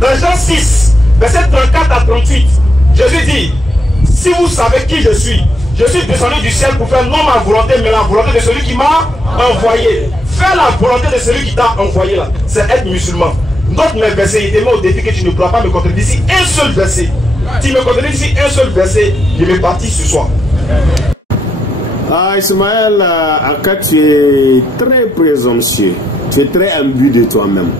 Dans Jean 6, verset 34 à 38, Jésus dit, si vous savez qui je suis descendu du ciel pour faire non ma volonté, mais la volonté de celui qui m'a envoyé. Faire la volonté de celui qui t'a envoyé là, c'est être musulman. D'autres mes versets, il te met au défi que tu ne pourras pas me contredire d'ici un seul verset. Tu me contredis d'ici un seul verset, je vais partir ce soir. Ismaël, Aka, tu es très présomptueux, tu es très imbu de toi-même.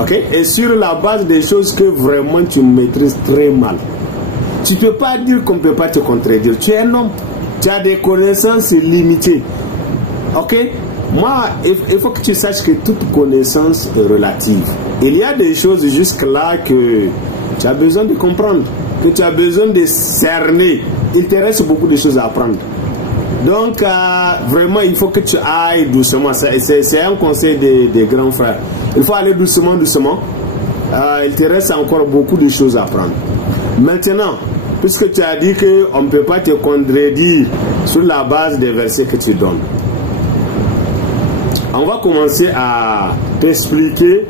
Okay? Et sur la base des choses que vraiment tu maîtrises très mal. Tu ne peux pas dire qu'on ne peut pas te contredire. Tu es un homme, tu as des connaissances limitées. Ok? Moi, il faut que tu saches que toute connaissance est relative. Il y a des choses jusque-là que tu as besoin de comprendre, que tu as besoin de cerner. Il te reste beaucoup de choses à apprendre. Donc, vraiment, il faut que tu ailles doucement. C'est un conseil des grands frères. Il faut aller doucement, doucement. Il te reste encore beaucoup de choses à apprendre. Maintenant, puisque tu as dit qu'on ne peut pas te contredire sur la base des versets que tu donnes, on va commencer à t'expliquer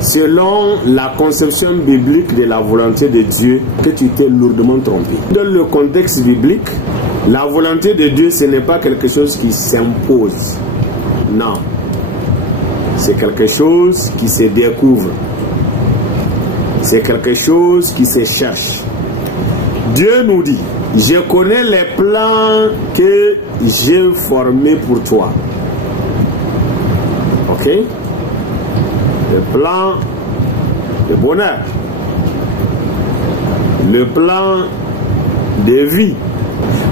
selon la conception biblique de la volonté de Dieu que tu t'es lourdement trompé. Dans le contexte biblique, la volonté de Dieu, ce n'est pas quelque chose qui s'impose. Non. C'est quelque chose qui se découvre. C'est quelque chose qui se cherche. Dieu nous dit, je connais les plans que j'ai formés pour toi. Ok? Le plan de bonheur. Le plan de vie.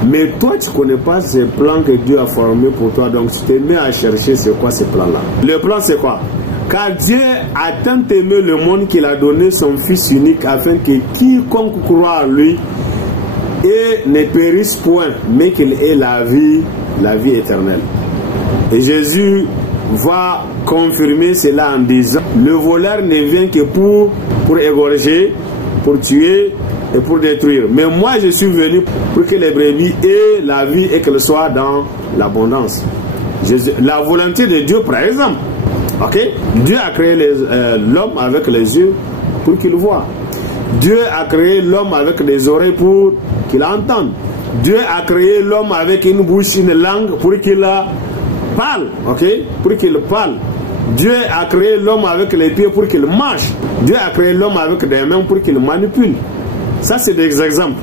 Mais toi, tu ne connais pas ces plans que Dieu a formés pour toi. Donc, tu te mets à chercher c'est quoi ces plans-là. Le plan, c'est quoi? Car Dieu a tant aimé le monde qu'il a donné son Fils unique afin que quiconque croit en lui et ne périsse point, mais qu'il ait la vie éternelle. Et Jésus va confirmer cela en disant, le voleur ne vient que pour égorger, pour tuer et pour détruire. Mais moi je suis venu pour que les brebis aient la vie et qu'elles soient dans l'abondance. La volonté de Dieu, par exemple. Ok? Dieu a créé l'homme avec les yeux pour qu'il voie. Dieu a créé l'homme avec des oreilles pour qu'il entende. Dieu a créé l'homme avec une bouche, une langue pour qu'il parle. Ok? Pour qu'il parle. Dieu a créé l'homme avec les pieds pour qu'il marche. Dieu a créé l'homme avec des mains pour qu'il manipule. Ça, c'est des exemples.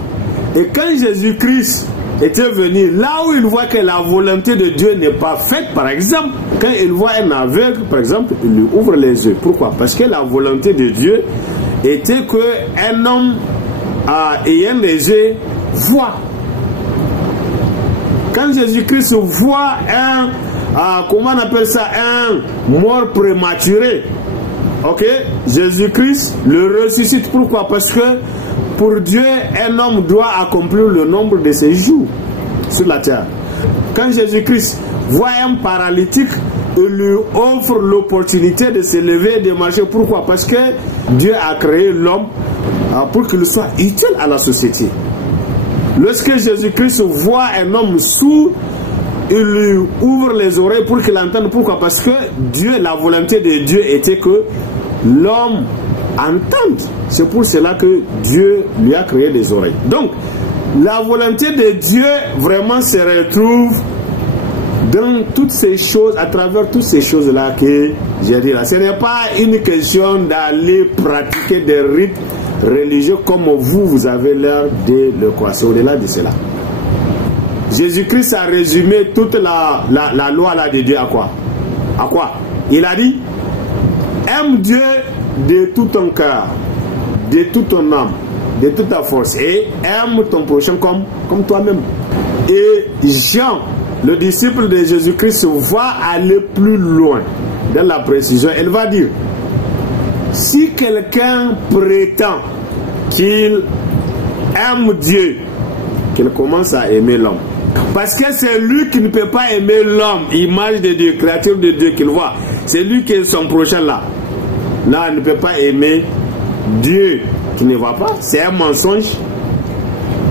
Et quand Jésus-Christ était venu, là où il voit que la volonté de Dieu n'est pas faite, par exemple, quand il voit un aveugle, par exemple, il lui ouvre les yeux. Pourquoi? Parce que la volonté de Dieu était qu'un homme ayant les yeux voit. Quand Jésus-Christ voit comment on appelle ça, un mort prématuré, ok, Jésus-Christ le ressuscite. Pourquoi? Parce que pour Dieu, un homme doit accomplir le nombre de ses jours sur la terre. Quand Jésus-Christ voit un paralytique, il lui offre l'opportunité de se lever et de marcher. Pourquoi? Parce que Dieu a créé l'homme pour qu'il soit utile à la société. Lorsque Jésus-Christ voit un homme sourd, il lui ouvre les oreilles pour qu'il entende. Pourquoi? Parce que Dieu, la volonté de Dieu était que l'homme entende. C'est pour cela que Dieu lui a créé les oreilles. Donc, la volonté de Dieu vraiment se retrouve dans toutes ces choses, à travers toutes ces choses-là que j'ai dit là. Ce n'est pas une question d'aller pratiquer des rites religieux comme vous avez l'air de le croire. C'est au-delà de cela. Jésus-Christ a résumé toute la loi là de Dieu à quoi? À quoi? Il a dit, aime Dieu de tout ton cœur, de toute ton âme, de toute ta force, et aime ton prochain comme toi-même. Et Jean, le disciple de Jésus-Christ, va aller plus loin dans la précision. Elle va dire, si quelqu'un prétend qu'il aime Dieu, qu'il commence à aimer l'homme. Parce que c'est lui qui ne peut pas aimer l'homme, image de Dieu, créature de Dieu qu'il voit. C'est lui qui est son prochain là. Là, il ne peut pas aimer Dieu qui ne va pas. C'est un mensonge.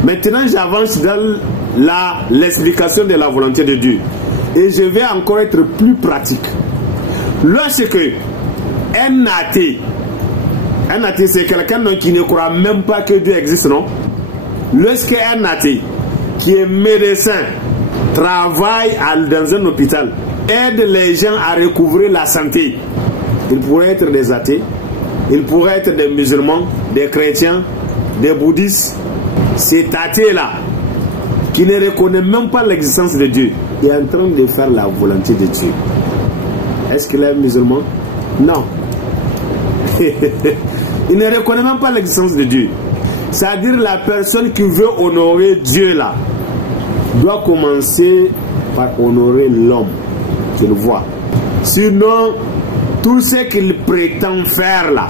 Maintenant, j'avance dans l'explication de la volonté de Dieu. Et je vais encore être plus pratique. Lorsque un athée, Un athée, c'est quelqu'un qui ne croit même pas que Dieu existe, non? Lorsqu'un athée qui est médecin travaille dans un hôpital, aide les gens à recouvrer la santé, ils pourraient être des athées, ils pourraient être des musulmans, des chrétiens, des bouddhistes. Cet athée-là, qui ne reconnaît même pas l'existence de Dieu, est en train de faire la volonté de Dieu. Est-ce qu'il est musulman? Non. Il ne reconnaît même pas l'existence de Dieu. C'est-à-dire la personne qui veut honorer Dieu là doit commencer par honorer l'homme qu'il voit. Sinon, tout ce qu'il prétend faire là,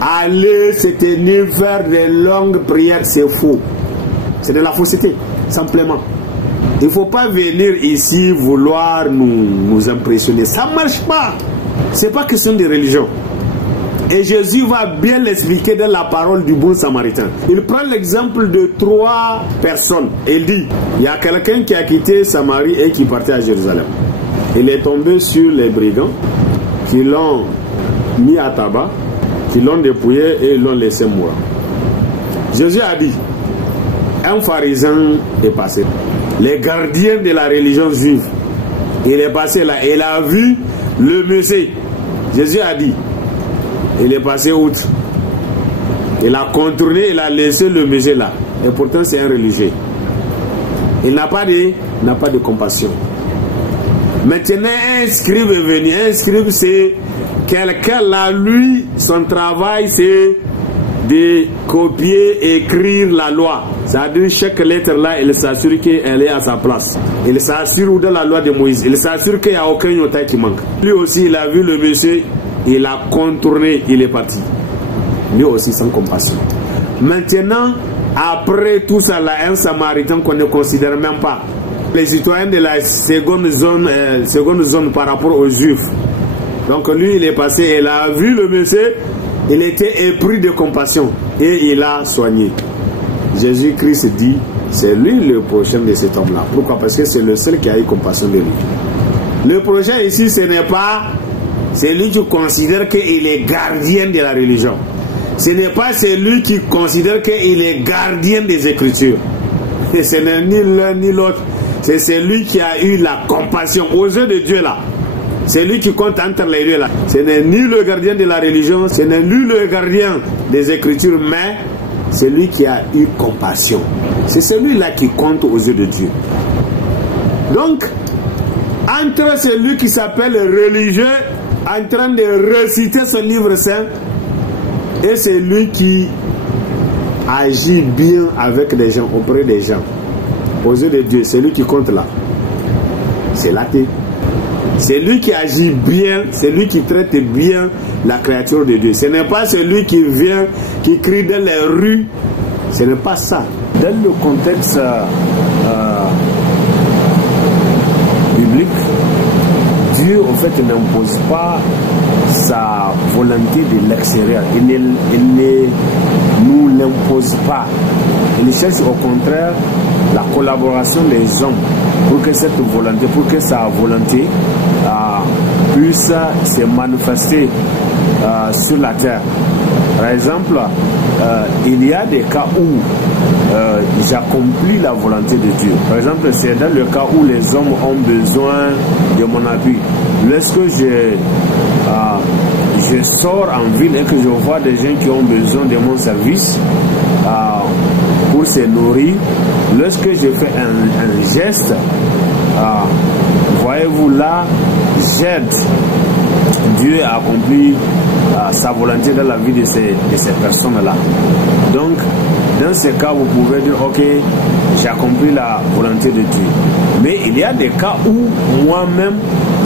aller se tenir faire des longues prières, c'est faux. C'est de la fausseté, simplement. Il ne faut pas venir ici vouloir nous impressionner. Ça ne marche pas. Ce n'est pas question de religion. Et Jésus va bien l'expliquer dans la parole du bon samaritain. Il prend l'exemple de 3 personnes. Il dit, il y a quelqu'un qui a quitté Samarie et qui partait à Jérusalem. Il est tombé sur les brigands qui l'ont mis à tabac, qui l'ont dépouillé et l'ont laissé mourir. Jésus a dit, un pharisien est passé. Les gardiens de la religion juive, il est passé là, il a vu le monsieur. Jésus a dit, il est passé outre. Il a contourné, il a laissé le monsieur là. Et pourtant c'est un religieux. Il n'a pas de compassion. Maintenant un scribe est venu. Un scribe c'est quelqu'un là, lui, son travail c'est de copier, écrire la loi. C'est-à-dire chaque lettre là, il s'assure qu'elle est à sa place. Il s'assure dans la loi de Moïse. Il s'assure qu'il n'y a aucun iota qui manque. Lui aussi, il a vu le monsieur, il a contourné, il est parti. Lui aussi sans compassion. Maintenant, après tout ça là, un samaritain qu'on ne considère même pas. Les citoyens de la seconde zone par rapport aux juifs. Donc lui, il est passé, il a vu le monsieur, il était épris de compassion et il a soigné. Jésus-Christ dit, c'est lui le prochain de cet homme-là. Pourquoi? Parce que c'est le seul qui a eu compassion de lui. Le prochain ici, ce n'est pas celui qui considère qu'il est gardien de la religion. Ce n'est pas celui qui considère qu'il est gardien des Écritures. Et ce n'est ni l'un ni l'autre. C'est celui qui a eu la compassion aux yeux de Dieu là. C'est lui qui compte entre les deux là. Ce n'est ni le gardien de la religion, ce n'est ni le gardien des Écritures, mais c'est lui qui a eu compassion. C'est celui-là qui compte aux yeux de Dieu. Donc, entre celui qui s'appelle religieux, en train de réciter son livre saint, et celui qui agit bien avec les gens, auprès des gens, aux yeux de Dieu, c'est lui qui compte là. C'est l'athée. C'est lui qui agit bien, c'est lui qui traite bien la créature de Dieu. Ce n'est pas celui qui vient, qui crie dans les rues. Ce n'est pas ça. Dans le contexte biblique, Dieu, en fait, n'impose pas sa volonté de l'extérieur. Il ne nous l'impose pas. Il cherche au contraire la collaboration des hommes pour que cette volonté, pour que sa volonté puisse se manifester sur la terre. Par exemple, il y a des cas où j'accomplis la volonté de Dieu. Par exemple, c'est dans le cas où les hommes ont besoin de mon appui. Lorsque je sors en ville et que je vois des gens qui ont besoin de mon service pour se nourrir, lorsque je fais un geste, voyez-vous là, j'aide. Dieu a accompli sa volonté dans la vie de ces personnes-là. Donc, dans ce cas, vous pouvez dire, ok, j'ai accompli la volonté de Dieu. Mais il y a des cas où moi-même,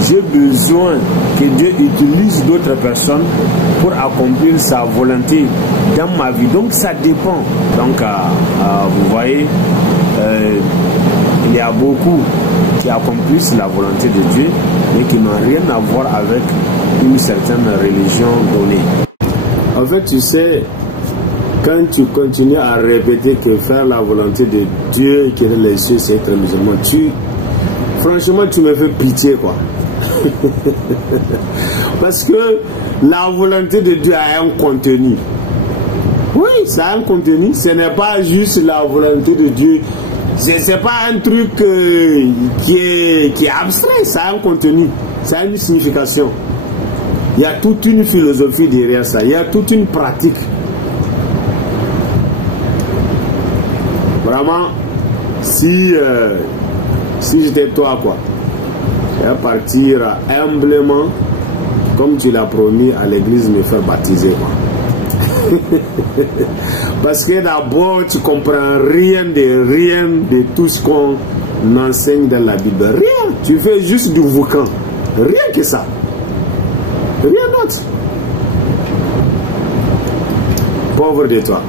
j'ai besoin que Dieu utilise d'autres personnes pour accomplir sa volonté dans ma vie. Donc, ça dépend. Donc, vous voyez, il y a beaucoup qui accomplissent la volonté de Dieu, mais qui n'ont rien à voir avec une certaine religion donnée. En fait, tu sais, quand tu continues à répéter que faire la volonté de Dieu qui est dans les cieux, c'est être musulman, franchement, tu me fais pitié, quoi. Parce que la volonté de Dieu a un contenu. Oui, ça a un contenu. Ce n'est pas juste la volonté de Dieu. Ce n'est pas un truc qui est abstrait. Ça a un contenu. Ça a une signification. Il y a toute une philosophie derrière ça. Il y a toute une pratique. Vraiment, si j'étais toi, quoi, je vais partir humblement, comme tu l'as promis, à l'église, me faire baptiser, quoi. Parce que d'abord, tu comprends rien de tout ce qu'on enseigne dans la Bible. Rien. Tu fais juste du boucan. Rien que ça. Rien d'autre. Pauvre de toi.